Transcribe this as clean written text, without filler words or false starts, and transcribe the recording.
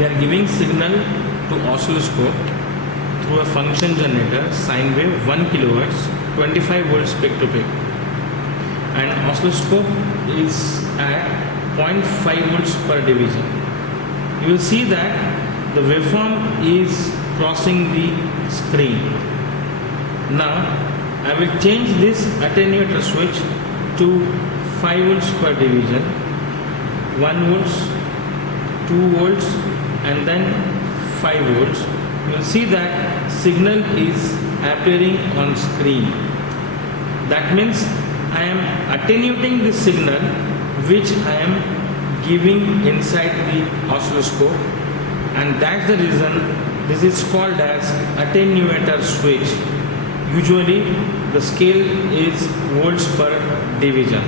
we are giving signal to oscilloscope through a function generator sine wave 1 kilohertz 25 volts peak to peak, and oscilloscope is at 0.5 volts per division. You will see that the waveform is crossing the screen. Now I will change this attenuator switch to 5 volts per division, 1 volts, 2 volts and then 5 volts. You will see that signal is appearing on screen. That means I am attenuating the signal which I am giving inside the oscilloscope, and that's the reason this is called as attenuator switch. Usually the scale is volts per division.